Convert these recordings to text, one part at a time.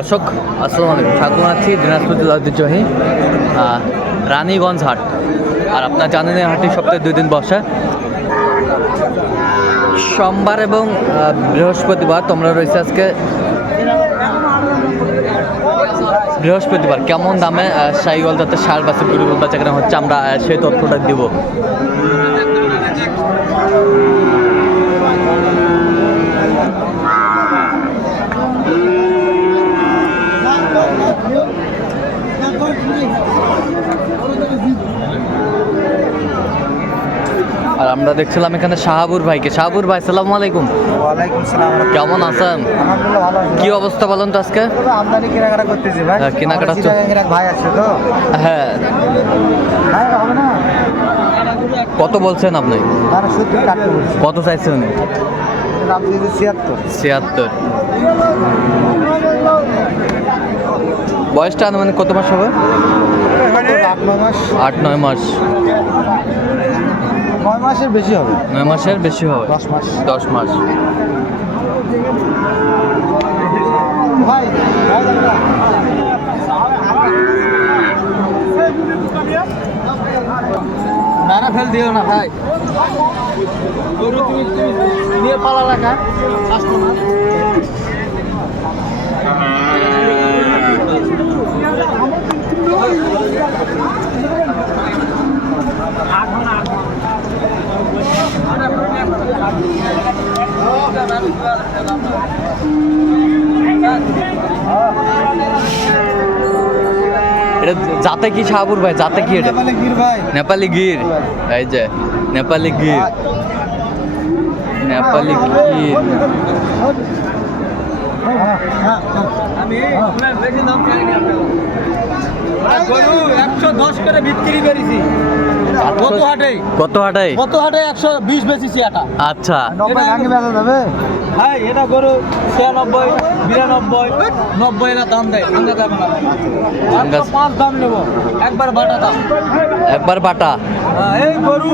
দর্শক, আসসালামু আলাইকুম। স্বাগত আছি দিনাজপুর জেলা ঐতিহ্যবাহী রানীগঞ্জ হাট। আর আপনার জানেন এই হাটটি সপ্তাহে দুই দিন বসে। সোমবার এবং বৃহস্পতিবার তোমরা রয়েছে আজকে। বৃহস্পতিবার কেমন দামে সাইগল যাতে সার বাসে গরু বেচা কেনা হচ্ছে আমরা সেই তথ্যটা দিব। আর আমরা দেখছিলাম এখানে শাহাবুর ভাইকে। শাহাবুর ভাই সালামু আলাইকুম কেমন আছেন? কি অবস্থা বলেন তো আজকে? আমদানি কেনাকাটা করতেছি ভাই। হ্যাঁ, কেনাকাটা ভাই আছে তো। হ্যাঁ। কত বলছেন আপনি? কত চাইছেন উনি? ছিয়াত্তর। ছিয়াত্তর। বয়সটা আনুমানিক কত মাস হবে? আট নয় মাস। আট নয় মাস। নয় মাসের বেশি হবে। নয় মাসের বেশি হবে? দশ মাস। দশ মাস। ভাই নারা ফেল দিও না ভাই। নিয়ে পালা লাগা। কাস্টমার এটা যাতে কি শাহাবুর ভাই? যাতে কি এটা? গির ভাই। নেপালি গির। এই যে নেপালি গির। নেপালি গির। আমি গরু একশো দশ করে বিক্রি করেছি কত হাটে কত হাটাই কত হাটে একশো বিশ বেচেছি এটা আচ্ছা। নব্বই ভাঙে বেচা যাবে হ্যাঁ এটা গরু ছিয়ানব্বই বিরানব্বই নব্বই এরা দাম দেয় ভাঙা যাবে না পাঁচ দাম নেব একবার বাটা দাম। একবার বাটা। হ্যাঁ, এই গরু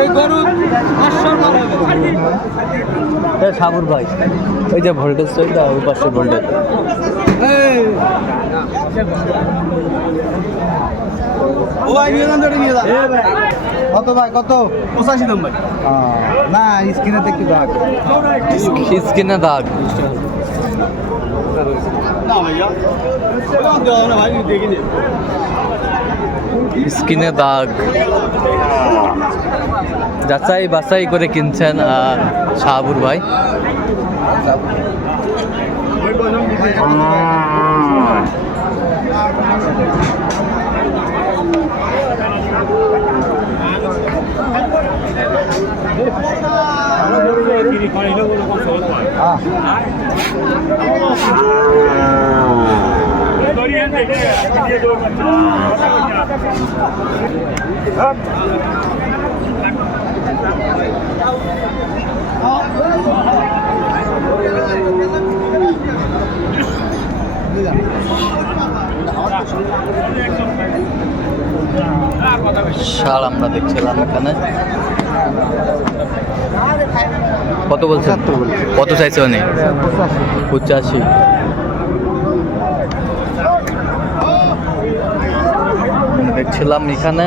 এই গরু পাঁচশোর মাল হবে। সাবুর ভাই ওই যে ভোল্টেজ ওইটা ওই পাশে ভোল্টেজ এই। কত ভাই কত? পঁচাশি দাম ভাই। না দেখতে দাগ। স্কিনে দাগ। স্কিনে দাগ। যাচাই বাছাই করে কিনছেন শাহাবুর ভাই। শাল আমরা দেখছিলাম এখানে। কত বলছেন? কত চাইছে উনি? পঁচাশি। দেখছিলাম এখানে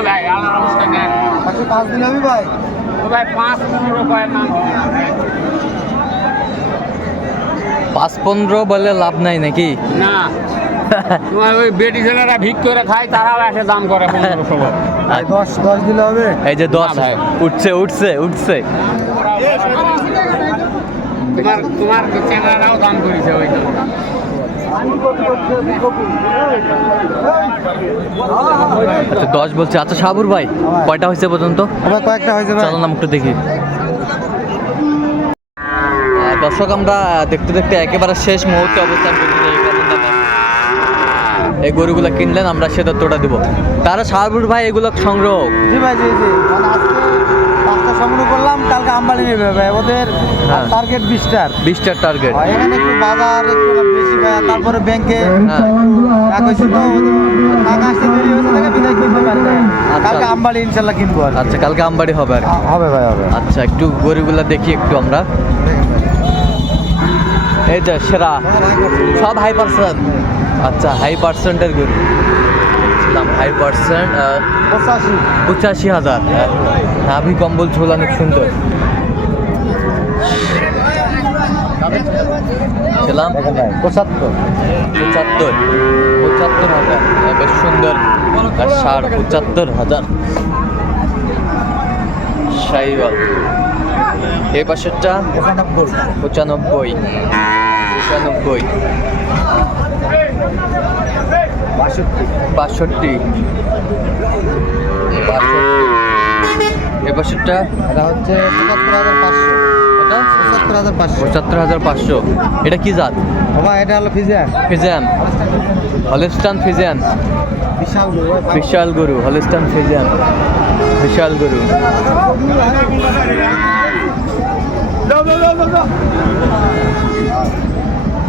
ভাই আল্লাহর অবস্থা নেন পাঁচ দিন হবে ভাই ও ভাই পাঁচ পনেরো কয়েক নাম পাঁচ পনেরো বলে লাভ নাই নাকি? না। তোমার ওই বেটি ছেলেরা ভিক করে খায় তারাও এসে দাম করে পনেরো আর দশ দশ দিলে হবে? এই যে দশ। উঠছে উঠছে উঠছে। তোমার তোমার চ্যাংড়ারাও দাম করেছে ওই তো। আচ্ছা দশ বলছে। আচ্ছা সাবুর ভাই কয়টা হয়েছে পর্যন্ত? কয়েকটা হয়েছে চলো নাম একটু দেখি। দর্শক আমরা দেখতে দেখতে একেবারে শেষ মুহূর্তে অবস্থান করছি এই গরুগুলো কিনলেন আমরা সে তথ্যটা দেবো। তারা সাহাবুর ভাই এগুলো সংগ্রহ জি ভাই জি জি। মানে পাঁচটা সংগ্রহ করলাম কালকে আমবাড়ি নেবে ভাই। ওদের হ্যাঁ। টার্গেট বিশটার। বিশটার টার্গেট এখানে একটু বাজার একটু বেশি ভাই। তারপরে ব্যাংকে হ্যাঁ। আচ্ছা। কালকে আমবাড়ি ইনশাল্লাহ কিনবো আচ্ছা কালকে আমবাড়ি হবে আর হবে ভাই হবে। আচ্ছা একটু গরুগুলা দেখি একটু আমরা। এই যে সেরা। সব হাই পার্সেন্ট আচ্ছা হাই পার্সেন্টের গরু। দাম হাই পার্সেন্ট পঁচাশি। পঁচাশি হাজার। নাভি কম্বল ঝোল অনেক সুন্দর। ছিলাম পঁচাত্তর। পঁচাত্তর। পঁচাত্তর হাজার। আহ, বেশ সুন্দর। আর ষাট পঁচাত্তর হাজার। সাইওয়াল এই পাশেরটা? পঁচানব্বই। পঁচানব্বই। বাষট্টি। বাষট্টি। বাষট্টি। এ পাশেরটা এটা হচ্ছে পঁচাত্তর হাজার পাঁচশো। এটা পঁচাত্তর হাজার পাঁচশো। পঁচাত্তর হাজার পাঁচশো। এটা কি জাত? বাবা এটা হলো ফিজিয়ান। ফিজিয়ান। Holstein Friesian. বিশাল গরু বিশাল গরু হলিস্টান ফিজিয়ান। বিশাল গরু।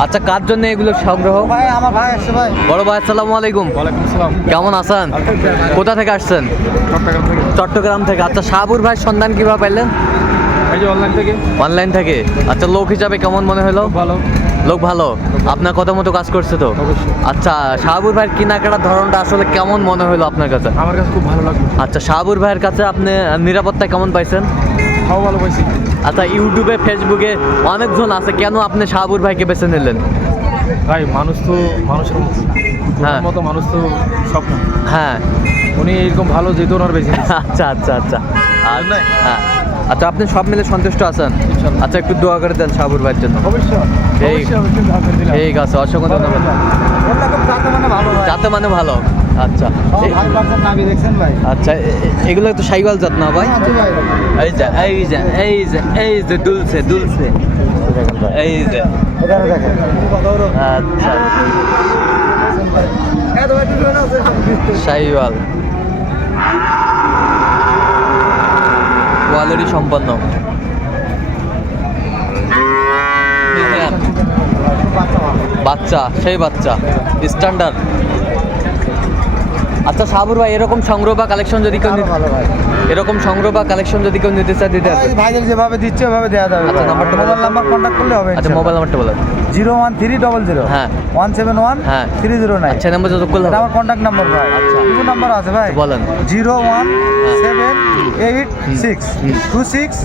আচ্ছা কার জন্য এগুলো সংগ্রহ? ভাই আমার ভাই আসছে ভাই। বড় ভাই আসসালামু আলাইকুম। ওয়ালাইকুম আসসালাম। কেমন আছেন? কোথা থেকে আসছেন? চট্টগ্রাম থেকে। চট্টগ্রাম থেকে। আচ্ছা শাহাবুর ভাই সন্ধান কীভাবে পাইলেন? এই যে অনলাইন থেকে। অনলাইন থেকে। আচ্ছা লোক হিসাবে কেমন মনে হলো? ভালো। লোক ভালো। আপনার কথা মতো কাজ করছে তো? আচ্ছা শাহাবুর ভাইয়ের কেনাকাটার ধরনটা আসলে কেমন মনে হলো আপনার কাছে? আমার কাছে খুব ভালো লাগল। আচ্ছা শাহাবুর ভাইয়ের কাছে আপনি নিরাপত্তা কেমন পাইছেন? খাও ভালো পাইছি আচ্ছা ইউটিউবে ফেসবুকে অনেকজন আছে কেন আপনি শাহাবুর ভাইকে বেছে নিলেন? ভাই মানুষ তো মানুষের মতো। হ্যাঁ। মতো মানুষ তো স্বপ্ন হ্যাঁ। উনি এরকম ভালো যেহেতু ওনার বেশি আচ্ছা আচ্ছা আচ্ছা। আর হ্যাঁ আচ্ছা আপনি সব মিলে সন্তুষ্ট আছেন? আচ্ছা একটু দোয়া করে দেন শাহাবুর ভাইয়ের জন্য। অবশ্যই। ঠিক। আছে অসংখ্য ধন্যবাদ। যাতে মানে ভালো যাতে মানে ভালো। আচ্ছা। দেখছেন ভাই। আচ্ছা এগুলো তো সাইকেল জাত না ভাই? এই যে এই যে এই যে এই যে দুলছে দুলছে। এই যে। আচ্ছা। সাইওয়াল কোয়ালিটি সম্পন্ন। হ্যাঁ, বাচ্চা সেই বাচ্চা। স্ট্যান্ডার্ড। আচ্ছা সাবুর ভাই এরকম সংগ্রহ বা কালেকশন যদি কেউ ভালো ভাই। এরকম সংগ্রহ বা কালেকশন যদি কেউ নিতে চায় দিতে ভাইদের যেভাবে দিচ্ছে ওভাবে দেওয়া যাবে আচ্ছা, নাম্বারটা বলো। মোবাইল নাম্বার কন্ট্যাক্ট করলে হবে আচ্ছা মোবাইল নাম্বারটা বলেন zero one three double zero হ্যাঁ। ওয়ান সেভেন ওয়ান হ্যাঁ। থ্রি জিরো নাইন আচ্ছা নাম্বার যত করলে এটা হবে। আমার কন্ট্যাক্ট নাম্বার ভাই আচ্ছা। কিছু নাম্বার আছে ভাই বলেন zero one. Seven eight six two six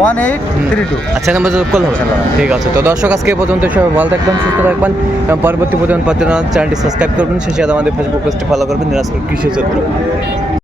one eight three two আচ্ছা নাম্বার যত করলে হবে ঠিক আছে তো দর্শক আজকে পর্যন্ত সবাই ভালো থাকবেন সুস্থ থাকবেন এবং পরবর্তী পর্যন্ত চ্যানেলটি সাবস্ক্রাইব করবেন সাথে আমাদের ফেসবুক পেজটি ফলো করবেন নিরাজ কৃষি চন্দ্র